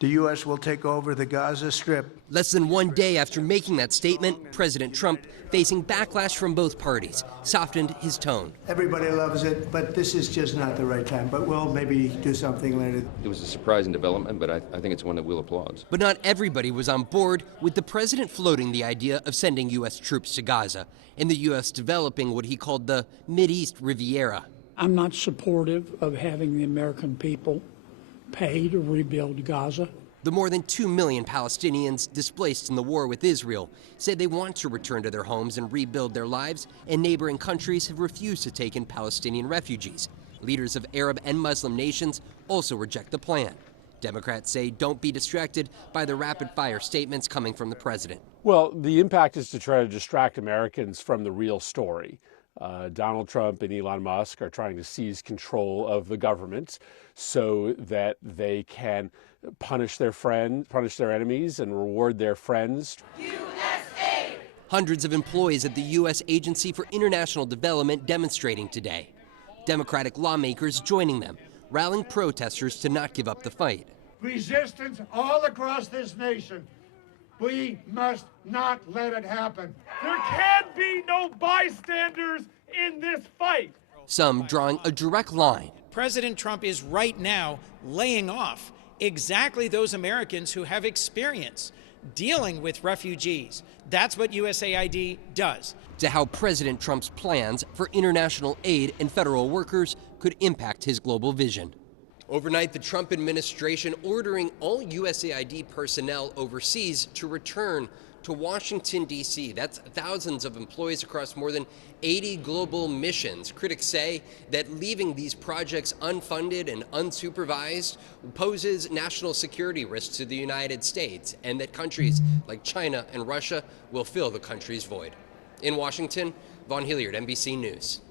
The U.S. will take over the Gaza Strip. Less than one day after making that statement, President Trump, facing backlash from both parties, softened his tone. Everybody loves it, but this is just not the right time. But we'll maybe do something later. It was a surprising development, but I think it's one that we'll applaud. But not everybody was on board with the president floating the idea of sending U.S. troops to Gaza, and the U.S. developing what he called the Mideast Riviera. I'm not supportive of having the American people pay to rebuild Gaza. The more than 2 million Palestinians displaced in the war with Israel say they want to return to their homes and rebuild their lives, and neighboring countries have refused to take in Palestinian refugees. Leaders of Arab and Muslim nations also reject the plan. Democrats say don't be distracted by the rapid-fire statements coming from the president. Well, the impact is to try to distract Americans from the real story. Donald Trump and Elon Musk are trying to seize control of the government so that they can punish their enemies and reward their friends. USA! Hundreds of employees at the U.S. Agency for International Development demonstrating today. Democratic lawmakers joining them, rallying protesters to not give up the fight. Resistance all across this nation. We must not let it happen. There can be no bystanders in this fight. Some drawing a direct line. President Trump is right now laying off exactly those Americans who have experience dealing with refugees. That's what USAID does. To how President Trump's plans for international aid and federal workers could impact his global vision. Overnight, the Trump administration ordering all USAID personnel overseas to return to Washington, D.C. That's thousands of employees across more than 80 global missions. Critics say that leaving these projects unfunded and unsupervised poses national security risks to the United States, and that countries like China and Russia will fill the country's void. In Washington, Vaughn, Hillyard, NBC News.